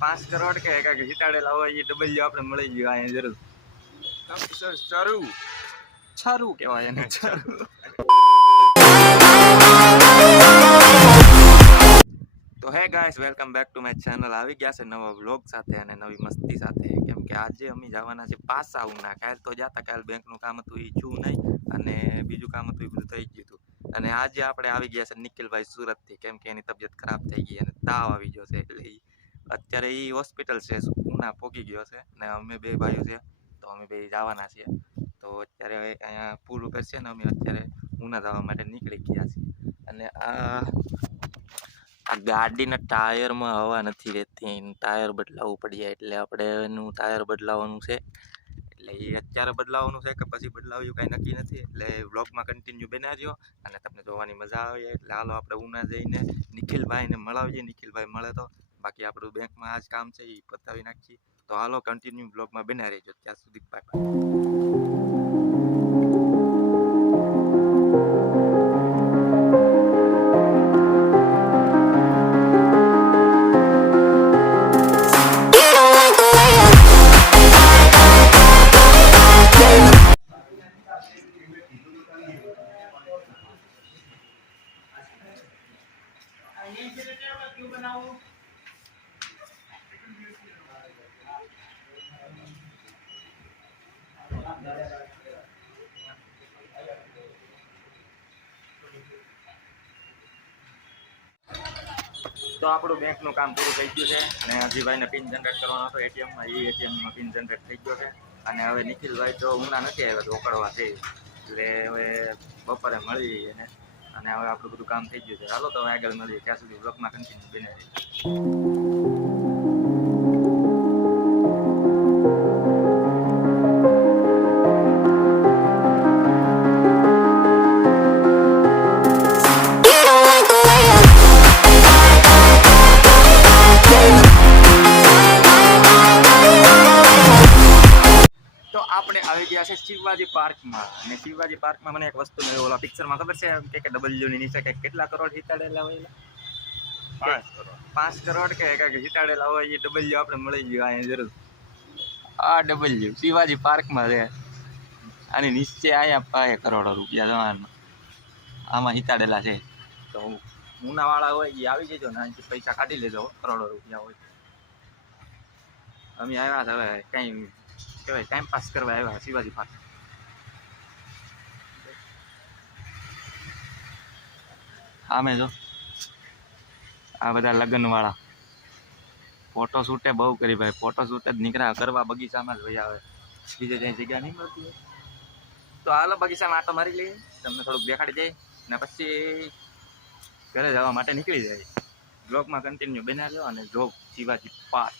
પાંચ કરોડ કે કાંઈક જીતાડેલા હોય એ ડબલ્યુ આપણે મળી ગયું અહીંયા જરૂર. સારું સારું કહેવાય એને. તો hey guys welcome back to my channel આવી ગયા છે નવા વ્લોગ સાથે અને નવી મસ્તી સાથે. કેમ કે આજે અમે જવાના છે પાસા ઉના કાલ તો જાતા કાલ બેંકનું કામ હતું એ છું નહીં. અને બીજું કામ હતું એ બધું થઈ ગયું હતું. અને આજે આપણે આવી ગયા છે નિખિલભાઈ સુરતથી. કેમ કે એની તબિયત ખરાબ થઈ ગઈ અને તાવ આવી ગયો છે. એટલે અત્યારે એ હોસ્પિટલ છે ઉના પોગી ગયો છે ને અમે બે ભાઈઓ છે, તો અમે બે જવાના છીએ. તો અત્યારે અહીંયા પુલ ઉપર છે ને અમે અત્યારે ઉના જવા માટે નીકળી ગયા છીએ. અને આ આ ગાડીના ટાયરમાં હવા નથી રહેતી ટાયર બદલાવવું પડી જાય એટલે આપણે એનું ટાયર બદલાવવાનું છે. એટલે એ અત્યારે બદલાવવાનું છે કે પછી બદલાવ્યું કાંઈ નક્કી નથી. એટલે વ્લોગમાં કન્ટિન્યુ બનાવજો અને તમને જોવાની મજા આવે. એટલે હાલો આપણે ઉના જઈને નિખિલભાઈને મળાવીએ. નિખિલભાઈ મળે તો બાકી આપણું બેંકમાં આજ કામ છે એ પતાવી નાખીએ. તો હાલો કન્ટિન્યુ બ્લોગમાં બનાવી રહેજો. ત્યાં સુધી બાય તો આપણું બેંકનું કામ પૂરું થઈ ગયું છે અને હજીભાઈને પિન જનરેટ કરવાનો હતો એટીએમમાં એ એટીએમમાં પિન જનરેટ થઈ ગયો છે. અને હવે નિખિલભાઈ તો ઉના નથી આવ્યા, તો એટલે હવે બપોરે મળી એને. અને હવે આપણું બધું કામ થઈ ગયું છે. ચાલો તો આગળ મળીએ. ત્યાં સુધી બ્લોકમાં કન્ટિન્યુ બને આપણે આવી ગયા છે શિવાજી પાર્કમાં. અને શિવાજી પાર્કમાં મને એક વસ્તુ મેં ઓલા પિક્ચરમાં ખબર છે? એમ કે ડબલ ડબલ્યુ ની નીચે કે કેટલા કરોડ જીતાડેલા હોય પાંચ કરોડ. પાંચ કરોડ કે કાંઈક જીતાડેલા હોય એ ડબલ્યુ આપણે મળી ગયું અહીંયા જરૂર. આ ડબલ્યુ શિવાજી પાર્કમાં છે. આની નીચે અહીંયા પાંચ કરોડો રૂપિયા જવાના. આમાં જીતાડેલા છે. તો ઉનાવાળા હોય એ આવી જજો ને અહીંથી પૈસા કાઢી લેજો કરોડો રૂપિયા હોય અમે આવ્યા છે હવે કંઈ કહેવાય ટાઈમ પાસ કરવા આવ્યા શિવાજી પાર્ક. આમે જો. આ બધા લગ્નવાળા. ફોટો શૂટે બહુ કરી ભાઈ. ફોટો શૂટે જ નીકળ્યા કરવા બગીચામાં જ ભાઈ આવે બીજે ક્યાંય જગ્યા નહીં મળતી તો હાલો, બગીચામાં આટો મારી લઈએ. તમને થોડુંક દેખાડી જાય ને પછી ઘરે જવા માટે નીકળી જાય. બ્લોગમાં કન્ટિન્યુ બનાવ્યો અને જોગ શિવાજી પાર્ક.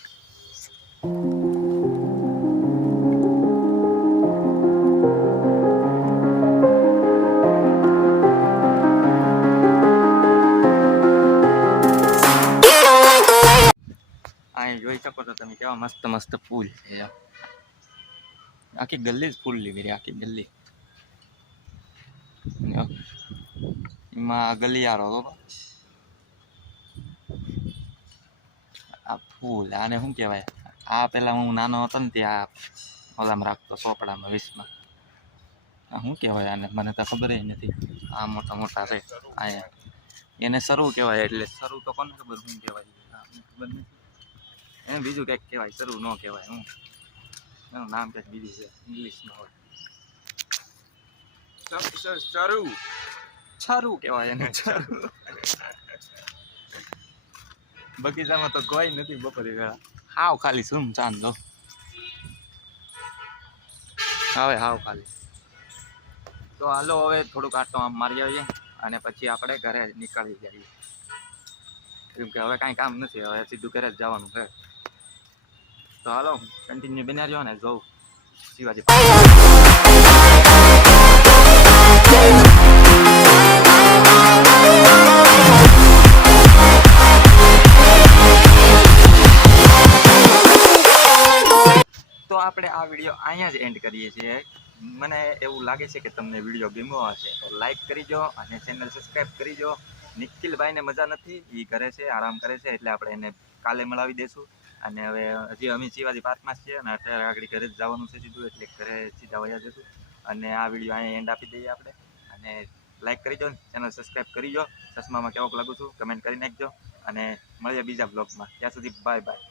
જોઈ શકો છો તમે કેવા મસ્ત મસ્ત ફૂલ છે. આખી ગલ્લી જ ફૂલ લીધી રે, આખી ગલ્લી એમાં ગલિયારો હતો આ ફૂલ, આને શું કહેવાય? આ પેલા હું નાનો હતો ને ત્યાં ઓલામાં રાખતો ચોપડામાં વીસમાં આ શું કહેવાય આને? મને તો ખબર નથી. આ મોટા મોટા છે. આ એને સરુ કહેવાય એટલે શરૂ તો કોને ખબર શું કહેવાય? ખબર નથી. એમ બીજું કંઈક કહેવાય સરુ ન કહેવાય હું એનું નામ કંઈક બીજું છે ઇંગ્લિશમાં હોય. સારું સારું કહેવાય એને બગીચામાં તો કોઈ નથી બપોરે વેળા. હાવ ખાલી સુમ ચાંદ લો. હવે હાવ ખાલી. તો હાલો હવે થોડુંક આટો આમ મારી આવીએ અને પછી આપણે ઘરે નીકળી જઈએ. કેમ કે હવે કાંઈ કામ નથી હવે સીધું ઘરે જ જવાનું છે. તો હાલો કન્ટિન્યુ બન્યા રહ્યો ને, જોઉં. શિવાજી. તો આપણે આ વીડિયો અહીંયા જ એન્ડ કરીએ છીએ. મને એવું લાગે છે કે તમને વીડિયો ગમ્યો હશે, તો લાઈક કરીજો અને ચેનલ સબસ્ક્રાઈબ કરીજો નિખિલભાઈને મજા નથી એ કરે છે, આરામ કરે છે, એટલે આપણે એને કાલે મળાવી દઈશું અને હવે હજી અમે શિવાજી પાર્કમાં છીએ અને અત્યારે આગળ ઘરે જ જવાનું છે સીધું એટલે ઘરે સીધા વયા જશું. અને આ વીડિયો અહીંયા એન્ડ આપી દઈએ આપણે. અને લાઈક કરી દો ચેનલ સબસ્ક્રાઈબ કરી દો. ચશ્મામાં કેવોક લાગુ છું કમેન્ટ કરી નાખજો. અને મળીએ બીજા બ્લોગમાં ત્યાં સુધી બાય બાય